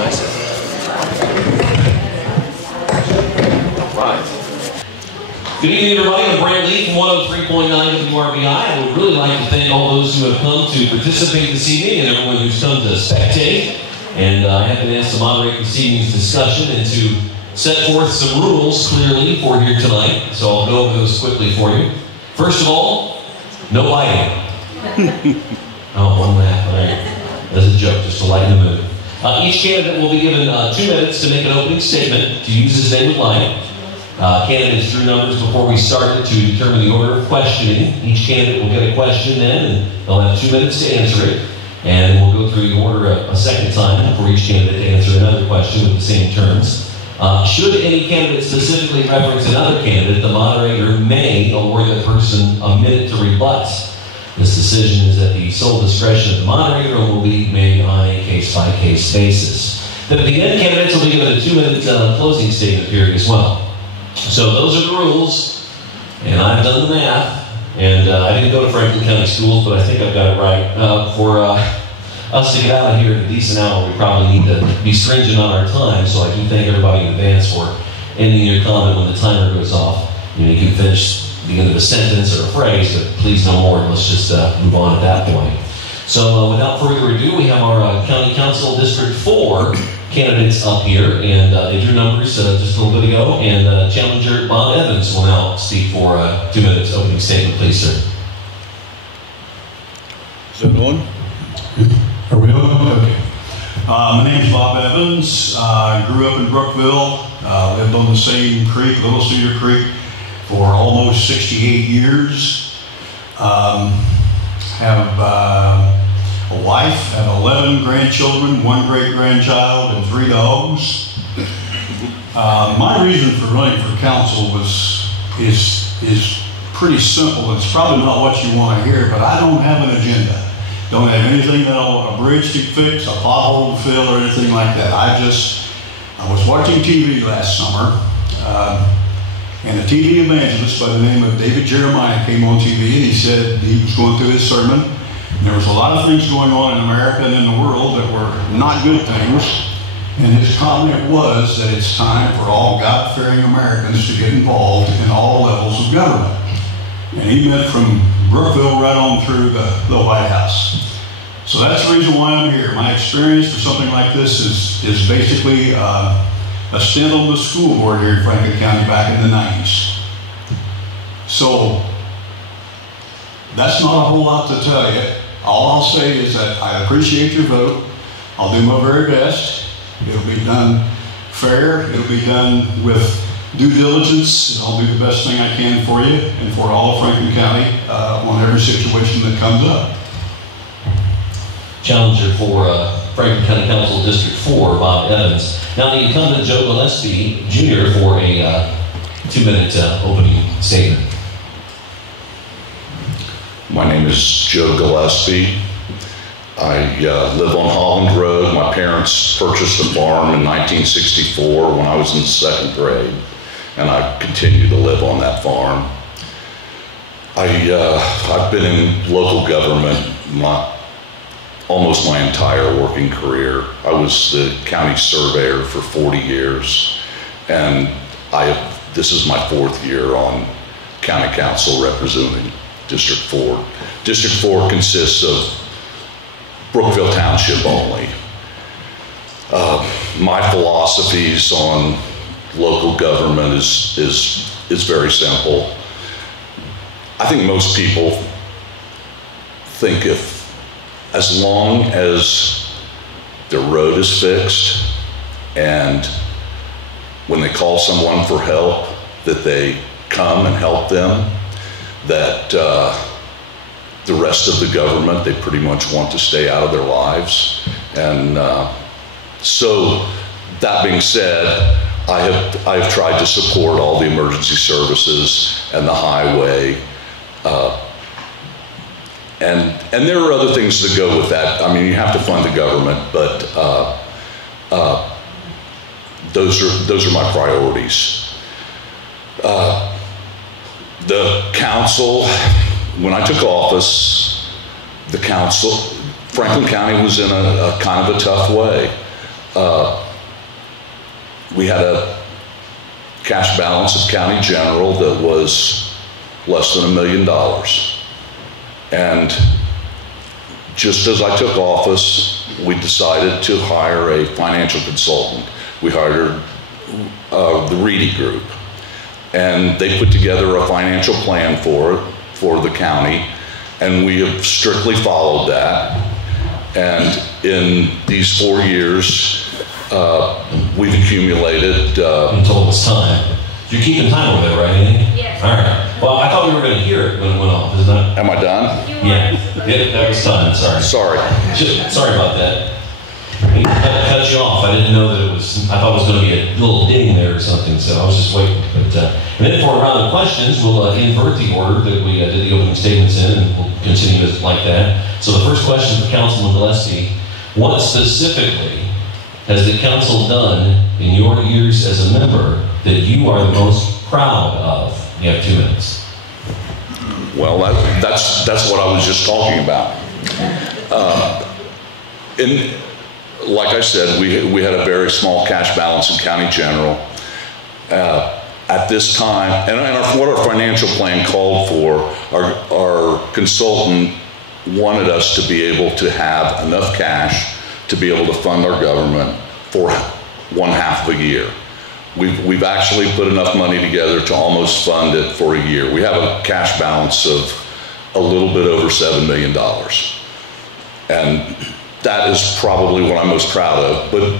Nice. Right. Good evening, everybody. I'm Brand Lee from 103.9 WRBI. I would really like to thank all those who have come to participate this evening and everyone who's come to spectate. And I have been asked to moderate this evening's discussion and to set forth some rules clearly for here tonight. So I'll go over those quickly for you. First of all, no lighting. Oh, one laugh. All right. That's a joke, just to lighten the mood. Each candidate will be given 2 minutes to make an opening statement to use as they would like. Candidates drew numbers before we started to determine the order of questioning. Each candidate will get a question then, and they'll have 2 minutes to answer it. And we'll go through the order a second time for each candidate to answer another question with the same terms. Should any candidate specifically reference another candidate, the moderator may award that person a minute to rebut. This decision is at the sole discretion of the moderator and will be made on a case-by-case basis. Then at the end, candidates will be given a 2-minute closing statement period as well. So those are the rules, and I've done the math, and I didn't go to Franklin County Schools, but I think I've got it right. For us to get out of here at a decent hour, we probably need to be stringent on our time, so I do thank everybody in advance for ending your comment when the timer goes off. You know, you can finish the end of a sentence or a phrase, but please no more. Let's just move on at that point. So without further ado, we have our County Council District 4 candidates up here, and they drew numbers just a little bit ago, and challenger Bob Evans will now speak for 2 minutes opening statement, please, sir. Is that on? Are we on? Okay. My name's Bob Evans. I grew up in Brookville, lived on the same creek, Little Cedar Creek, for almost 68 years. Have a wife, have 11 grandchildren, 1 great-grandchild, and 3 dogs. My reason for running for council is pretty simple. It's probably not what you want to hear, but I don't have an agenda. Don't have anything a bridge to fix, a pothole to fill, or anything like that. I was watching TV last summer, and a TV evangelist by the name of David Jeremiah came on TV, and he said he was going through his sermon. And there was a lot of things going on in America and in the world that were not good things. And his comment was that it's time for all God-fearing Americans to get involved in all levels of government. And he meant from Brookville right on through the White House. So that's the reason why I'm here. My experience for something like this is basically a stint on the school board here in Franklin County back in the 90s. So that's not a whole lot to tell you. All I'll say is that I appreciate your vote. I'll do my very best. It'll be done fair. It'll be done with due diligence. And I'll do the best thing I can for you and for all of Franklin County on every situation that comes up. Challenger for Franklin County Council District 4, Bob Evans. Now the incumbent Joe Gillespie Jr. for a 2-minute opening statement. My name is Joe Gillespie. I live on Holland Road. My parents purchased a farm in 1964 when I was in 2nd grade, and I continue to live on that farm. I've been in local government almost my entire working career. I was the county surveyor for 40 years, and this is my 4th year on county council representing District 4. District 4 consists of Brookville Township only. My philosophies on local government is very simple. I think most people think as long as the road is fixed and when they call someone for help that they come and help them, that the rest of the government, they pretty much want to stay out of their lives. And so that being said, I have tried to support all the emergency services and the highway. And there are other things that go with that. I mean, you have to fund the government, but those are my priorities. The council, when I took office, Franklin County was in a kind of a tough way. we had a cash balance of county general that was less than $1 million. And just as I took office, we decided to hire a financial consultant. We hired the Reedy Group, and they put together a financial plan for the county, and we have strictly followed that. And in these 4 years, we've accumulated. You told us time. You're keeping time over there, right, Andy? Yes. All right. Well, I thought we were going to hear it when it went off, isn't it? Am I done? Yeah. That was time. Sorry. Sorry. Sorry about that. I cut you off. I didn't know that it was. I thought it was going to be a little ding there or something, so I was just waiting. But and then for a round of questions, we'll invert the order that we did the opening statements in, and we'll continue it like that. So the first question for Councilman Gillespie: what specifically has the council done in your years as a member that you are the most proud of? You have 2 minutes. Well, that's what I was just talking about. Like I said, we had a very small cash balance in county general. At this time, and what our financial plan called for, our consultant wanted us to be able to have enough cash to be able to fund our government for 1/2 of a year. We've actually put enough money together to almost fund it for a year. We have a cash balance of a little bit over $7 million. And that is probably what I'm most proud of. But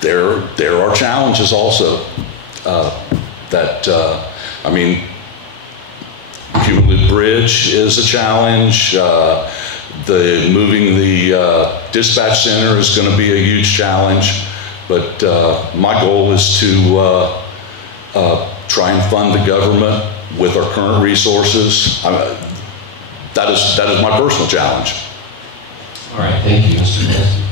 there are challenges also I mean, Hewlett Bridge is a challenge. Moving the dispatch center is going to be a huge challenge. But my goal is to try and fund the government with our current resources. That is my personal challenge. All right, thank you, Mr. Gillespie.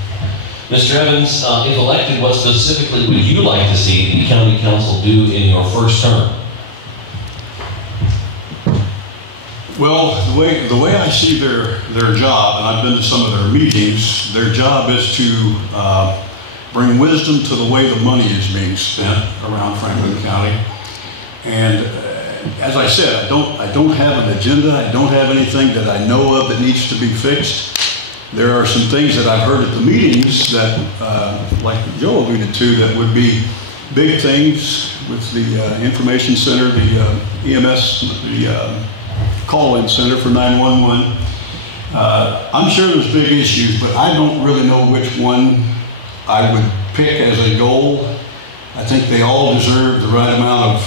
Mr. Evans, if elected, what specifically would you like to see the county council do in your first term? Well, the way I see their job, and I've been to some of their meetings, their job is to bring wisdom to the way the money is being spent around Franklin County. And as I said, I don't have an agenda. I don't have anything that I know of that needs to be fixed. There are some things that I've heard at the meetings that, like Joe alluded to, that would be big things with the information center, the EMS, the call-in center for 911. I'm sure there's big issues, but I don't really know which one I would pick as a goal. I think they all deserve the right amount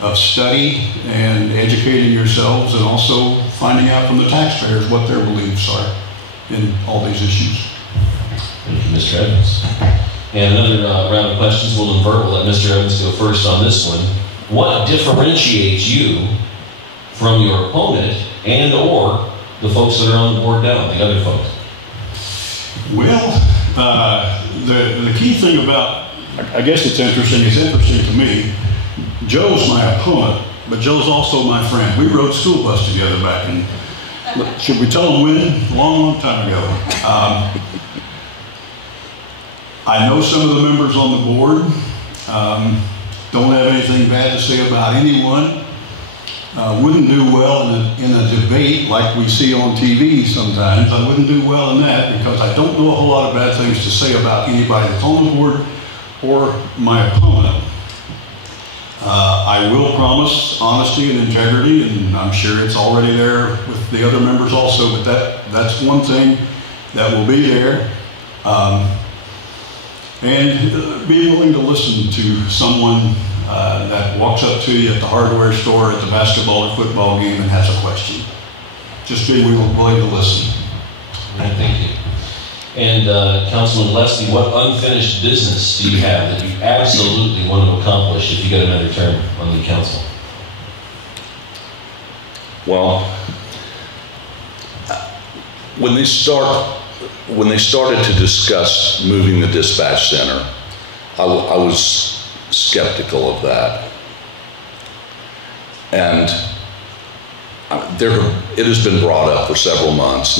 of study and educating yourselves, and also finding out from the taxpayers what their beliefs are in all these issues. Thank you, Mr. Evans. And another round of questions we'll invert. We'll let Mr. Evans go first on this one. What differentiates you from your opponent and or the folks that are on the board down, the other folks? Well, the key thing about, I guess it's interesting to me, Joe's my opponent, but Joe's also my friend. We rode school bus together back in, should we tell him when? A long time ago. I know some of the members on the board. Don't have anything bad to say about anyone. Wouldn't do well in a debate like we see on TV sometimes. I wouldn't do well in that because I don't know a whole lot of bad things to say about anybody that's on the board or my opponent. I will promise honesty and integrity, and I'm sure it's already there with the other members also, but that's one thing that will be there. And be willing to listen to someone that walks up to you at the hardware store, at the basketball or football game, and has a question. Just be willing to listen. All right, thank you. And Councilman Gillespie, what unfinished business do you have that you absolutely want to accomplish if you get another term on the council? Well, when they started to discuss moving the dispatch center, I was skeptical of that. And it has been brought up for several months,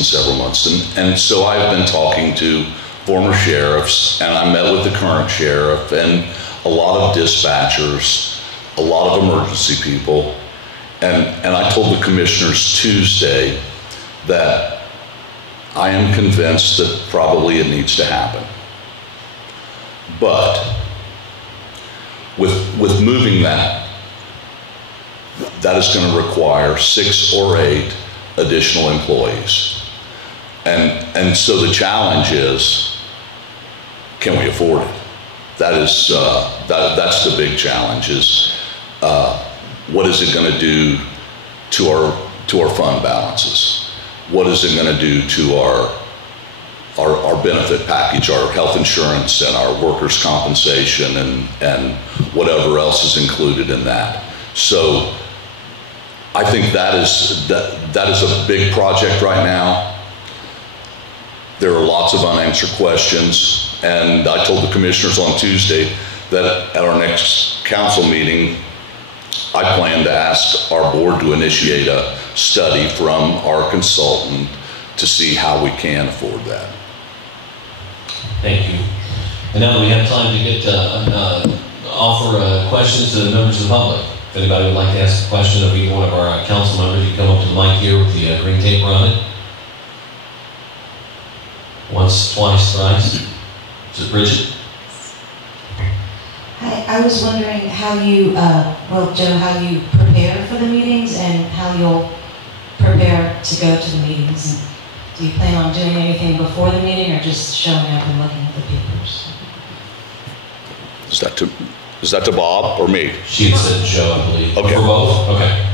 and so I've been talking to former sheriffs, and I met with the current sheriff, and a lot of dispatchers, a lot of emergency people, and I told the commissioners Tuesday that I am convinced that probably it needs to happen. But with moving that is going to require 6 or 8 additional employees. And so the challenge is, can we afford it? That's the big challenge, is what is it going to do to our fund balances? What is it going to do to our benefit package, our health insurance and our workers' compensation and whatever else is included in that? So I think that is a big project right now. There are lots of unanswered questions, and I told the commissioners on Tuesday that at our next council meeting, I plan to ask our board to initiate a study from our consultant to see how we can afford that. Thank you. And now we have time to get offer questions to the members of the public. If anybody would like to ask a question of either one of our council members, you can come up to the mic here with the green tape around it. Once, twice, thrice. Is it Bridget? I was wondering how you, Joe, how you prepare for the meetings and how you'll prepare to go to the meetings. Do you plan on doing anything before the meeting or just showing up and looking at the papers? Is that to Bob or me? She had said Joe, I believe. Okay. For both? Okay.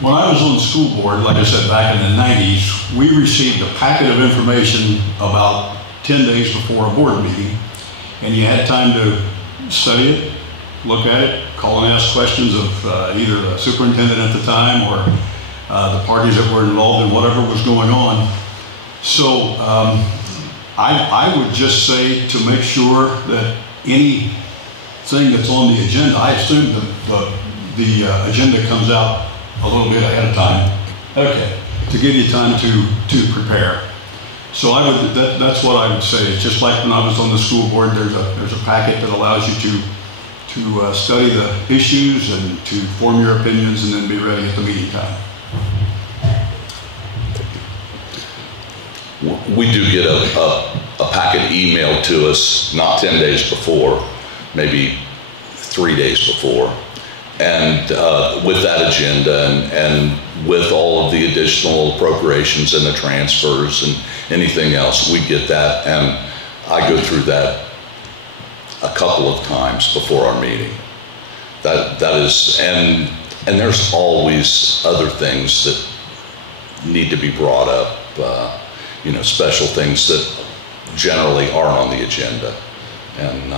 When I was on the school board, like I said, back in the 90s, we received a packet of information about 10 days before a board meeting, and you had time to study it, look at it, call and ask questions of either the superintendent at the time or the parties that were involved in whatever was going on. So I would just say to make sure that anything that's on the agenda, I assume the agenda comes out a little bit ahead of time. Okay. To give you time to prepare. So that's what I would say. It's just like when I was on the school board, there's a packet that allows you to study the issues and to form your opinions and then be ready at the meeting time. We do get a packet emailed to us not 10 days before, maybe 3 days before. And with that agenda and with all of the additional appropriations and the transfers and anything else, we get that, and I go through that a couple of times before our meeting. That is, and there's always other things that need to be brought up, special things that generally aren't on the agenda, and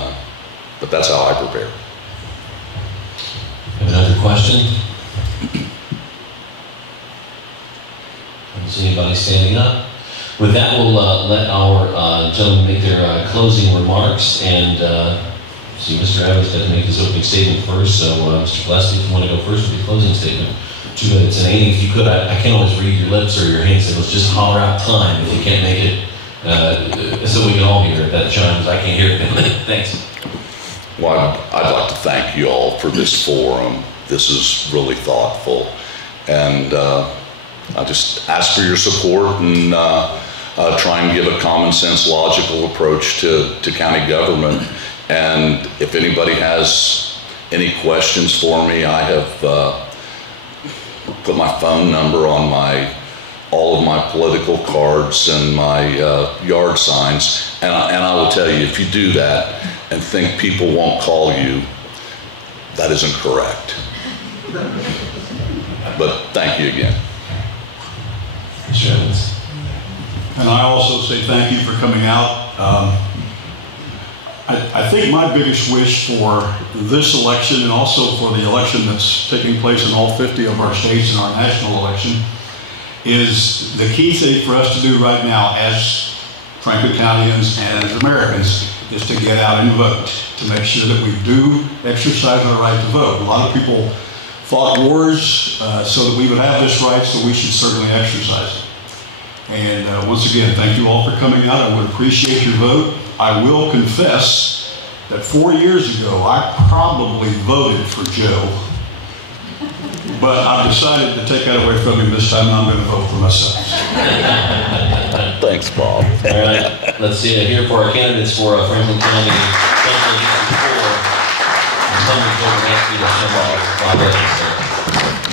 but that's how I prepare. Another question? I don't see anybody standing up. With that, we'll let our gentlemen make their closing remarks, and see, Mr. Evans got to make his opening statement first, so Mr. Gillespie, if you want to go first with your closing statement. 2 minutes, and Amy, if you could, I can't always read your lips or your hands, so let's just holler out time if you can't make it, so we can all hear it. That chimes, I can't hear it. Thanks. Well, I'd like to thank you all for this forum. This is really thoughtful, and I just ask for your support and try and give a common sense, logical approach to county government. And if anybody has any questions for me, I have put my phone number on all of my political cards and my yard signs, and I will tell you, if you do that and think people won't call you, that isn't correct. But thank you again. And I also say thank you for coming out. I think my biggest wish for this election, and also for the election that's taking place in all 50 of our states in our national election, is the key thing for us to do right now as Franklin Countyans and as Americans is to get out and vote, to make sure that we do exercise our right to vote. A lot of people fought wars so that we would have this right, so we should certainly exercise it. And once again, thank you all for coming out. I would appreciate your vote. I will confess that 4 years ago, I probably voted for Joe. But I've decided to take that away from him this time, and I'm going to vote for myself. Thanks, Bob. All right, let's see here for our candidates for Franklin County Council District 4. Incumbent Joe Gillespie, Bob Evans.